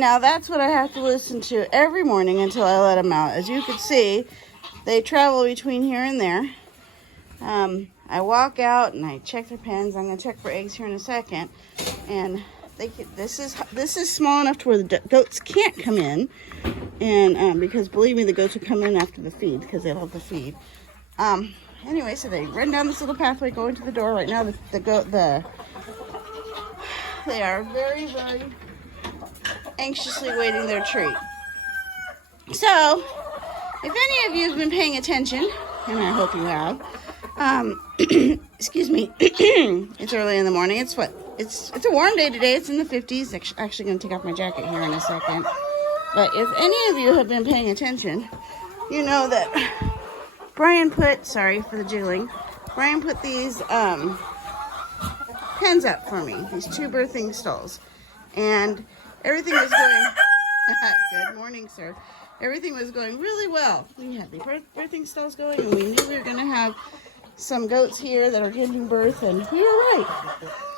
Now that's what I have to listen to every morning until I let them out. As you can see, they travel between here and there. I walk out and I check their pens. I'm going to check for eggs here in a second. And this is small enough to where the goats can't come in. And because believe me, the goats will come in after the feed because they love the feed. Anyway, so they run down this little pathway going to the door. Right now, they are very, very anxiously waiting their treat. So, if any of you have been paying attention, and I hope you have, excuse me, it's early in the morning. It's a warm day today. It's in the 50s. Actually going to take off my jacket here in a second. But if any of you have been paying attention, you know that Brian put, sorry for the jiggling, Brian put these pens up for me, these 2 birthing stalls. And everything was going, good morning, sir. Everything was going really well. We had the birthing stalls going, and we knew we were going to have some goats here that are giving birth, and we were right.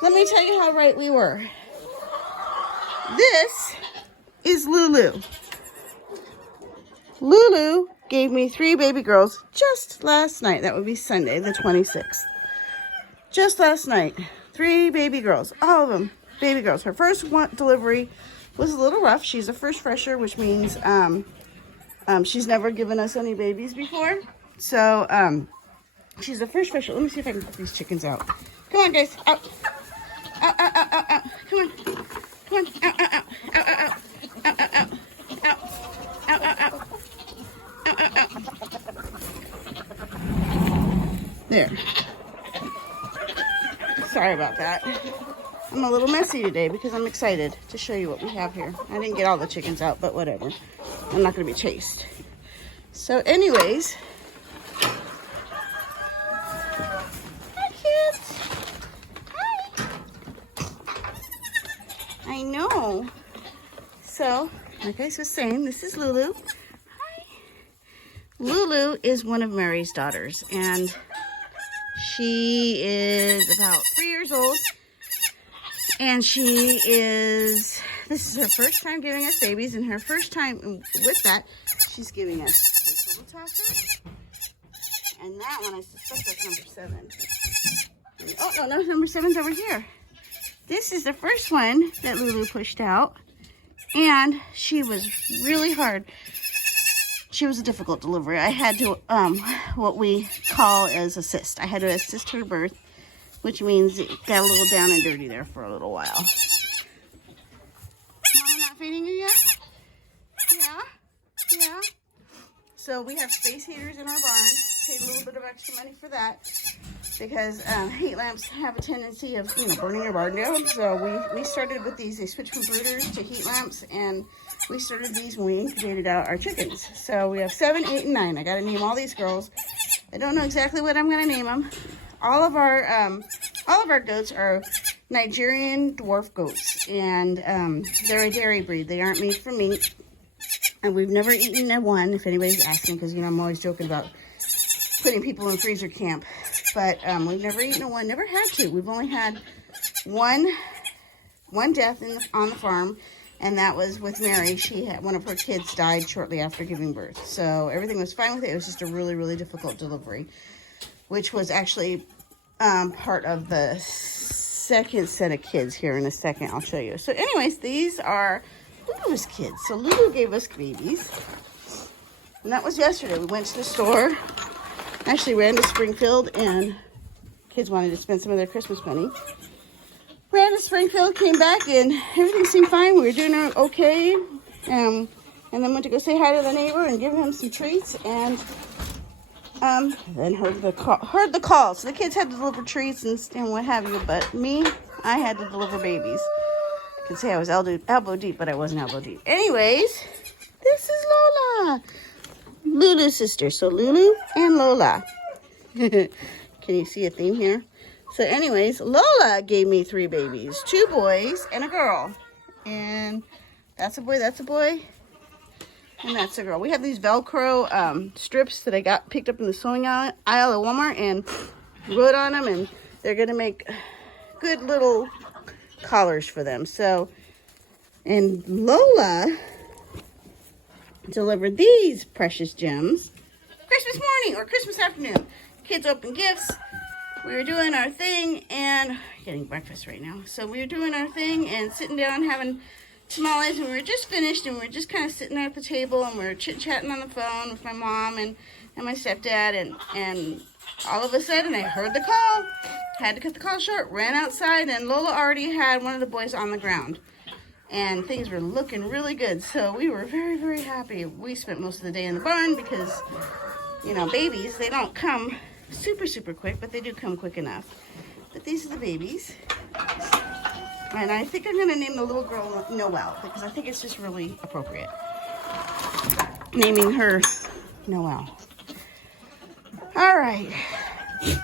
Let me tell you how right we were. This is Lulu. Lulu gave me 3 baby girls just last night. That would be Sunday, the 26th. Just last night. 3 baby girls. All of them baby girls. Her first delivery was a little rough. She's a first fresher, which means she's never given us any babies before. So, she's a first fresher. Let me see if I can put these chickens out. Come on, guys. Out. Out, out, out, out, out. Come on. Come on. Out, out, out. Out, out, out. Out, out, out. Out. Out, out, out. Out, out, out. There. Sorry about that. I'm a little messy today because I'm excited to show you what we have here. I didn't get all the chickens out, but whatever. I'm not going to be chased. So anyways. Hi, kids. Hi. I know. So, like I was saying, this is Lulu. Hi. Lulu is one of Mary's daughters, and she is about 3 years old. And this is her first time giving us babies, and her first time with that, she's giving us this little talker. And that one, I suspect that's number 7. Oh, no, number 7's over here. This is the first one that Lulu pushed out, and she was really hard. She was a difficult delivery. I had to, what we call as assist. I had to assist her birth, which means it got a little down and dirty there for a little while. Mama not feeding you yet? Yeah? Yeah? So we have space heaters in our barn. Paid a little bit of extra money for that because heat lamps have a tendency of, burning your barn down. So we started with these. They switched from brooders to heat lamps, and we started these when we incubated out our chickens. So we have 7, 8, and 9. I got to name all these girls. I don't know exactly what I'm going to name them. All of our goats are Nigerian dwarf goats, and they're a dairy breed. They aren't made for meat, and we've never eaten one, if anybody's asking, because I'm always joking about putting people in freezer camp. But we've never eaten one, never had to. We've only had one death on the farm, and that was with Mary. One of her kids died shortly after giving birth, so everything was fine with it. It was just a really, really difficult delivery, which was actually part of the second set of kids here in a second. I'll show you. So anyways, these are Lulu's kids. So Lulu gave us babies, and that was yesterday. We went to the store, actually ran to Springfield, and kids wanted to spend some of their Christmas money. Ran to Springfield, came back, and everything seemed fine. We were doing okay, and then went to go say hi to the neighbor and give him some treats, and then heard the call. So the kids had to deliver treats and what have you, but me, I had to deliver babies. I could say I was elbow deep, but I wasn't elbow deep. Anyways, this is Lola, Lulu's sister. So Lulu and Lola. Can you see a theme here? So anyways, Lola gave me 3 babies, 2 boys and a girl. And that's a boy, and that's a girl. We have these Velcro strips that I picked up in the sewing aisle at Walmart and wrote on them, and they're going to make good little collars for them. So And Lola delivered these precious gems Christmas morning or Christmas afternoon. Kids open gifts. We were doing our thing and getting breakfast right now. So we were doing our thing and sitting down having tamales, and we were just finished, and we were just kind of sitting there at the table, and we were chit-chatting on the phone with my mom and my stepdad, and all of a sudden I heard the call. Had to cut the call short, ran outside, and Lola already had one of the boys on the ground. And things were looking really good, so we were very, very happy. We spent most of the day in the barn because, you know, babies, they don't come super, super quick, but they do come quick enough. But these are the babies. And I think I'm going to name the little girl Noelle because I think it's just really appropriate. Naming her Noelle. All right.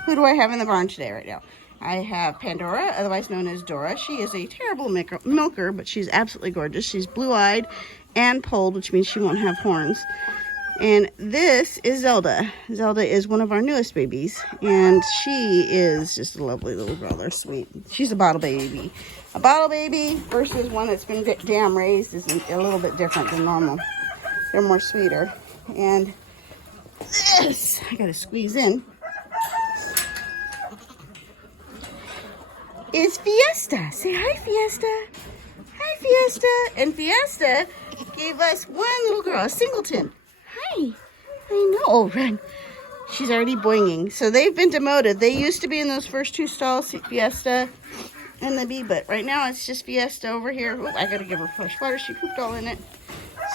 Who do I have in the barn today right now? I have Pandora, otherwise known as Dora. She is a terrible milker, but she's absolutely gorgeous. She's blue-eyed and polled, which means she won't have horns. And this is Zelda. Zelda is one of our newest babies, and she is just a lovely little girl. They're sweet. She's a bottle baby. A bottle baby versus one that's been dam raised is a little bit different than normal. They're more sweeter. And this, I gotta squeeze in, is Fiesta. Say hi, Fiesta. Hi, Fiesta. And Fiesta gave us one little girl, a singleton. Hi. I know. Oh, run. She's already boinging. So they've been demoted. They used to be in those first two stalls, Fiesta and the bee, but right now it's just Fiesta over here. Ooh, I gotta give her fresh water. She pooped all in it.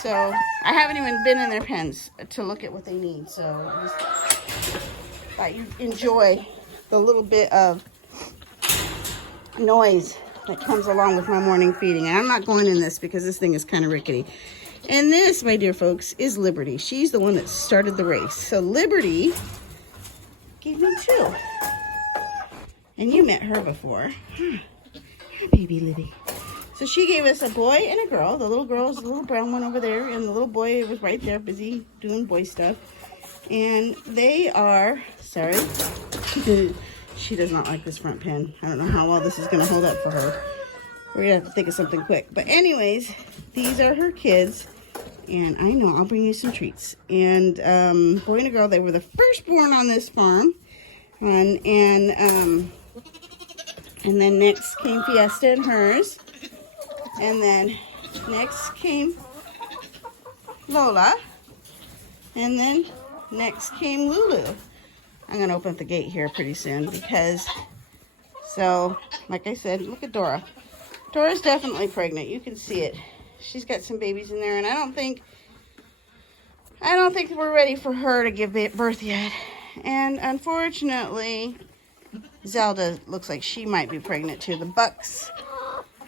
So I haven't even been in their pens to look at what they need. So I just thought you'd enjoy the little bit of noise that comes along with my morning feeding. And I'm not going in this because this thing is kind of rickety. And this, my dear folks, is Liberty. She's the one that started the race. So Liberty gave me two. And you met her before. Hi, baby Libby. So she gave us a boy and a girl. The little girl is the little brown one over there, and the little boy was right there busy doing boy stuff. And they are, sorry, she does not like this front pen. I don't know how well this is going to hold up for her. We're going to have to think of something quick. But anyways, these are her kids. And I know, I'll bring you some treats. And boy and a girl, they were the firstborn on this farm. And then next came Fiesta and hers. And then next came Lola. And then next came Lulu. I'm going to open up the gate here pretty soon because, so, like I said, look at Dora. Dora's definitely pregnant. You can see it. She's got some babies in there, and I don't think we're ready for her to give birth yet. And unfortunately, Zelda looks like she might be pregnant too. The bucks,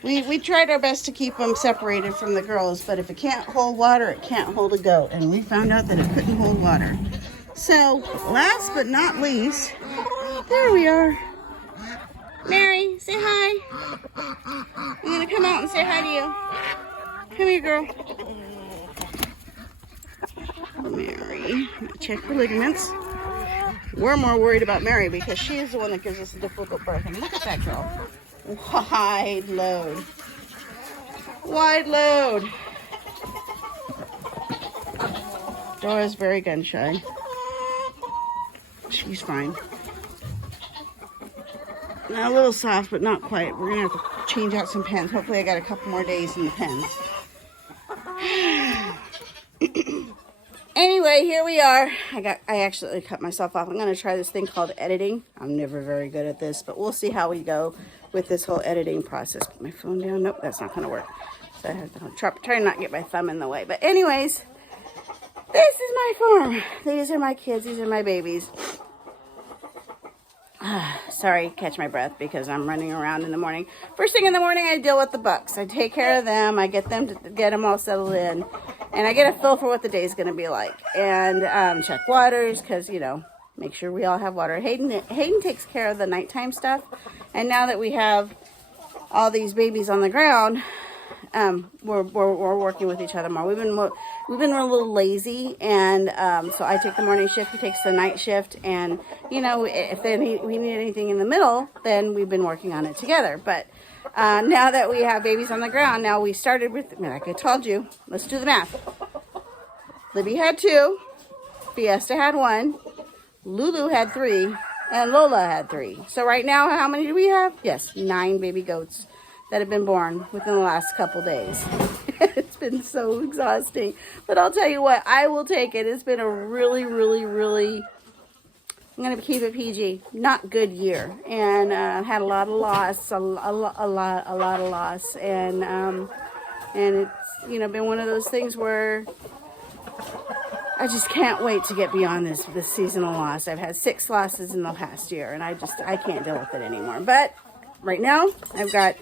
we tried our best to keep them separated from the girls, but if it can't hold water, it can't hold a goat. And we found out that it couldn't hold water. So, last but not least, there we are. Mary, say hi. I'm going to come out and say hi to you. Come here, girl. Mary, check for ligaments. We're more worried about Mary because she is the one that gives us a difficult birth. And look at that girl. Wide load. Wide load. Dora's very gun shy. She's fine. Now a little soft, but not quite. We're going to have to change out some pens. Hopefully I got a couple more days in the pens. Anyway, here we are. I actually cut myself off. I'm going to try this thing called editing. I'm never very good at this, but we'll see how we go with this whole editing process. Put my phone down. Nope, that's not going to work. So I have to try not to get my thumb in the way. But anyways, this is my farm. These are my kids. These are my babies. Sorry, catch my breath because I'm running around in the morning. First thing in the morning, I deal with the bucks. I take care of them. I get them all settled in. And I get a feel for what the day is going to be like. And check waters because, you know, make sure we all have water. Hayden takes care of the nighttime stuff. And now that we have all these babies on the ground, we're working with each other more. We've been a little lazy, and so I take the morning shift, he takes the night shift, and you know, if we need anything in the middle, then we've been working on it together. But now that we have babies on the ground, now we started with, like I told you, let's do the math. Libby had 2, Fiesta had 1, Lulu had 3, and Lola had 3. So right now, how many do we have? Yes, 9 baby goats that have been born within the last couple days. It's been so exhausting. But I'll tell you what, I will take it. It's been a really, I'm going to keep it PG, not good year. And had a lot of loss, a lot of loss. And it's, you know, been one of those things where I just can't wait to get beyond this seasonal loss. I've had 6 losses in the past year, and I can't deal with it anymore. But right now, I've got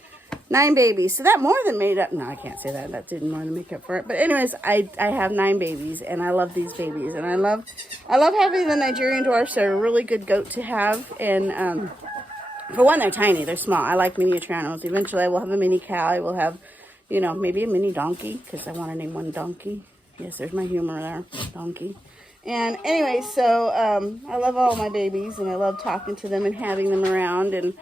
9 babies. So that more than made up. No, I can't say that. That didn't more than make up for it. But anyways, I have 9 babies, and I love these babies. And I love having the Nigerian dwarfs. They're a really good goat to have. And for one, they're tiny. They're small. I like miniature animals. Eventually, I will have a mini cow. I will have, you know, maybe a mini donkey, because I want to name one Donkey. Yes, there's my humor there, Donkey. And anyway, so I love all my babies, and I love talking to them and having them around. And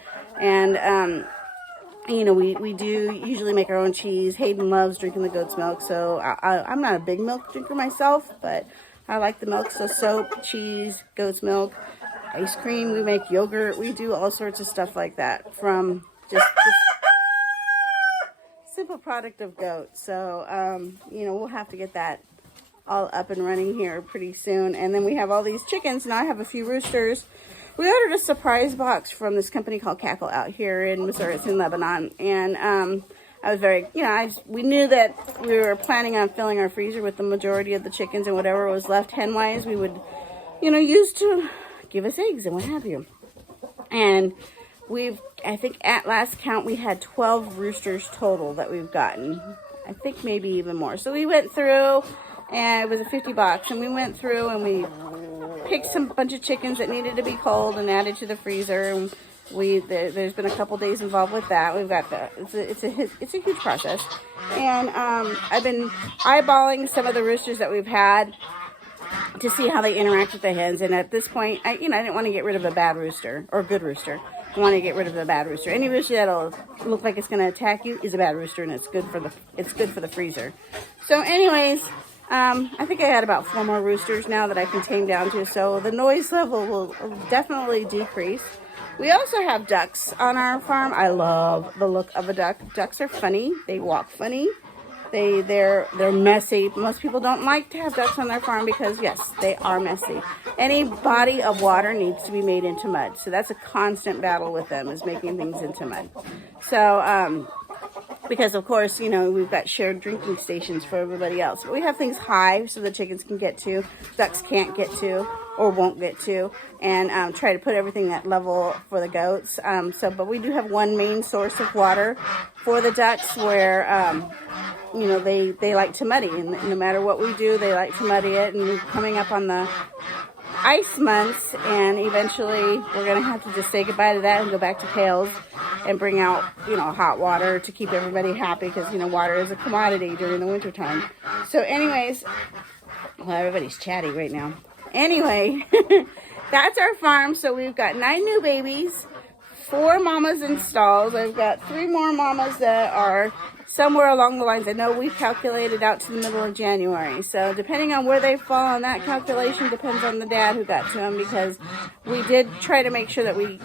you know, we do usually make our own cheese. Hayden loves drinking the goat's milk, so I'm not a big milk drinker myself, but I like the milk. So soap, cheese, goat's milk, ice cream. We make yogurt. We do all sorts of stuff like that from just simple product of goat. So, you know, we'll have to get that all up and running here pretty soon. And then we have all these chickens. Now I have a few roosters. We ordered a surprise box from this company called Cackle out here in Missouri. It's in Lebanon. And I was very, you know, we knew that we were planning on filling our freezer with the majority of the chickens, and whatever was left hen-wise, we would, you know, use to give us eggs and what have you. And I think at last count, we had 12 roosters total that we've gotten. I think maybe even more. So we went through, and it was a 50 box, and we went through and we picked some bunch of chickens that needed to be cold and added to the freezer. And there's been a couple days involved with that. We've got it's a huge process. And I've been eyeballing some of the roosters that we've had to see how they interact with the hens. And at this point, I didn't want to get rid of a bad rooster or a good rooster. I want to get rid of the bad rooster. Any rooster that'll look like it's going to attack you is a bad rooster, and it's good for the freezer. So anyways, I think I had about 4 more roosters now that I can tame down to, so the noise level will definitely decrease. We also have ducks on our farm. I love the look of a duck. Ducks are funny. They walk funny. They're messy. Most people don't like to have ducks on their farm because, yes, they are messy. Any body of water needs to be made into mud. So that's a constant battle with them, is making things into mud. So, because, of course, you know, we've got shared drinking stations for everybody else. But we have things high so the chickens can get to, ducks can't get to or won't get to, and try to put everything at level for the goats. But we do have one main source of water for the ducks where, you know, they like to muddy. And no matter what we do, they like to muddy it. And we're coming up on the ice months, and eventually we're going to have to just say goodbye to that and go back to pails and bring out, you know, hot water to keep everybody happy, because, you know, water is a commodity during the winter time. So anyways, well, everybody's chatty right now. Anyway, that's our farm. So we've got 9 new babies, 4 mamas in stalls. I've got 3 more mamas that are somewhere along the lines. I know we've calculated out to the middle of January. So depending on where they fall on that calculation depends on the dad who got to them, because we did try to make sure that we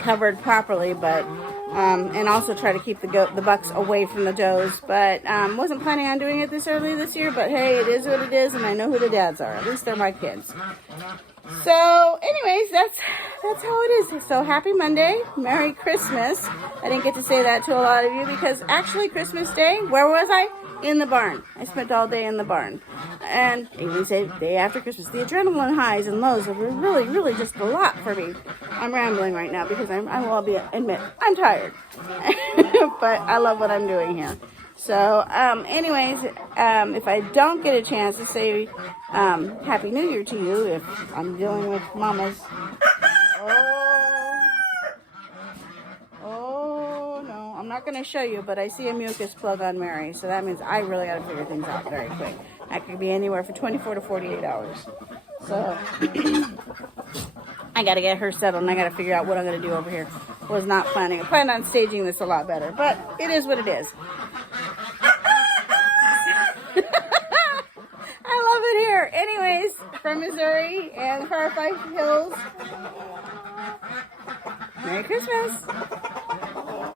covered properly, but and also try to keep the bucks away from the does. But wasn't planning on doing it this early this year, but hey, it is what it is, and I know who the dads are. At least they're my kids. So anyways, that's how it is. So happy Monday, Merry Christmas. I didn't get to say that to a lot of you, because actually Christmas Day, where was I? In the barn. I spent all day in the barn. And we say day after Christmas, the adrenaline highs and lows are really just a lot for me. I'm rambling right now because I will admit I'm tired. But I love what I'm doing here. So, anyways, if I don't get a chance to say Happy New Year to you, if I'm dealing with mamas. Oh, no, I'm not going to show you, but I see a mucus plug on Mary, so that means I really got to figure things out very quick. That could be anywhere from 24 to 48 hours. So, I got to get her settled, and I got to figure out what I'm going to do over here. was not planning. I planned on staging this a lot better, but it is what it is. I love it here. Anyways, from Missouri and the Firefly Hills, Merry Christmas.